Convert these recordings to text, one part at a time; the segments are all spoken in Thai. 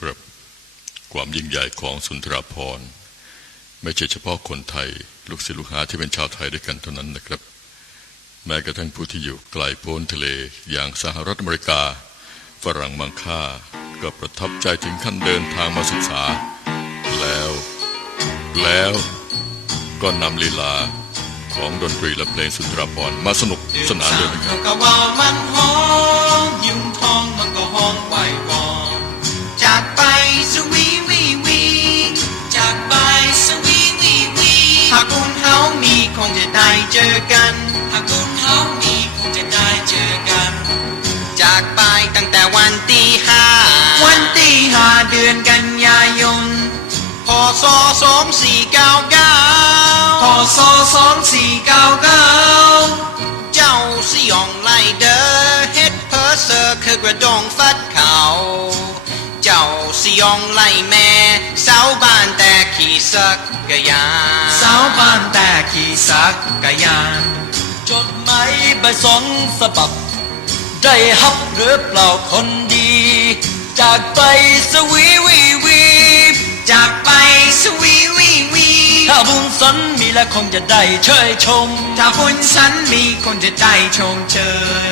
ครับความยิ่งใหญ่ของสุนทราพรณ์ไม่ใช่เฉพาะคนไทย ลูกศิษย์ลูกหาที่เป็นชาวไทยด้วยกันเท่านั้นนะครับ แม้กระทั่งผู้ที่อยู่ไกลโพ้นทะเล อย่างสหรัฐอเมริกา ฝรั่งมังค่า ก็ประทับใจถึงขั้นเดินทางมาศึกษา แล้ว แล้วก็นำลีลาของดนตรีและเพลงสุนทราพรณ์มาสนุกสนานด้วยนะครับ อกัน หากคุณเฮามีคงจะได้เจอกัน จากไปตั้งแต่วันที่ห้าวันที่ห้าเดือนกันยายนพศสองสี่เก้าเก้าพศสองสี่เก้าเก้าเจ้าสยองไลเดอร์เฮ็ดเพอเซอร์คือกระดงฟัดเขา เจ้าสยองไล่แม่สาวบ้านแต่ขี่สักกะยานสาวบ้านแต่ขี่สักกยาน จดหมายใบสองสบับ ได้ฮับหรือเปล่าคนดี จากไปสวีวีวีจากไปสวีวีวีถ้าบุญสันมีและคงจะได้เชยชม ถ้าคุณสันมีคนจะได้ชมเช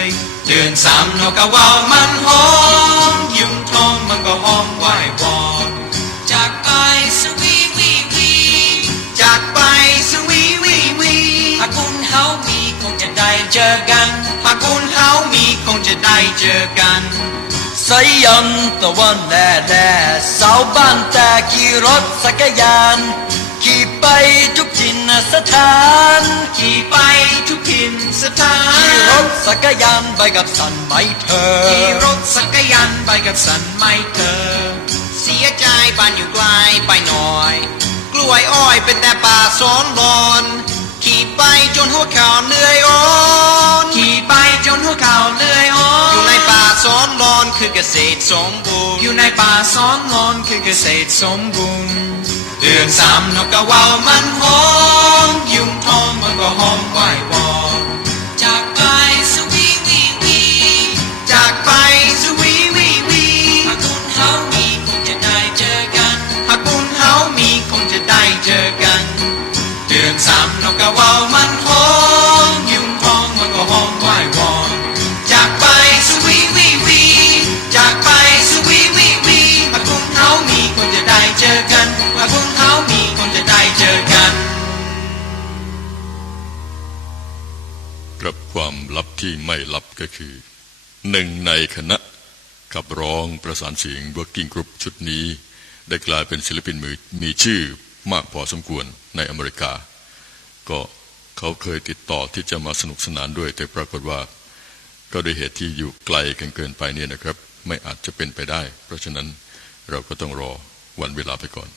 ยเดือนสามนกกระว่าว กันหากคุณเฮามีคงจะได้เจอกันสายันตะวันแน่แน่สาวบ้านแต่ขี่รถสักรยาน ขี่ไปทุกจินสถาน ขี่ไปทุกถิ่นสถาขี่รนถสักรยานไปกับสันไหมเธอ ขี่รถสักรยานไปกับสันไม่เธอ เสียใจบ้านอยู่ไกลไปหน่อย กล้วยอ้อยเป็นแต่ป่าสอนบอน ขี่ไปจนหัวเข่าเหนื่อยอ่อนขี่ไปจนหัวเข่าเหนื่อยอ่อนอยู่ในป่าสอนบอนคือเกษตรสมบูรณ์อยู่ในป่าสอนบอนคือเกษตรสมบูรณ์เดือนสามนกกระว่าวมันหอมยุงทองมันก็หอม นสามนกกระว่าวมันหอมยุงทองมันก็หอมไหววอนจากไปสวีวีวีจากไปสวีวีวีหาคุณเฮามีคงจะได้เจอกันหาคุณเฮามีคงจะได้เจอกันครับความลับที่ไม่ลับก็คือหนึ่งในคณะขับร้องประสานเสียง Working Group ชุดนี้ ได้กลายเป็นศิลปินมือมีชื่อมากพอสมควรในอเมริกา ก็เขาเคยติดต่อที่จะมาสนุกสนานด้วย แต่ปรากฏว่า ก็ด้วยเหตุที่อยู่ไกลกันเกินไปเนี่ยนะครับ ไม่อาจจะเป็นไปได้ เพราะฉะนั้นเราก็ต้องรอวันเวลาไปก่อน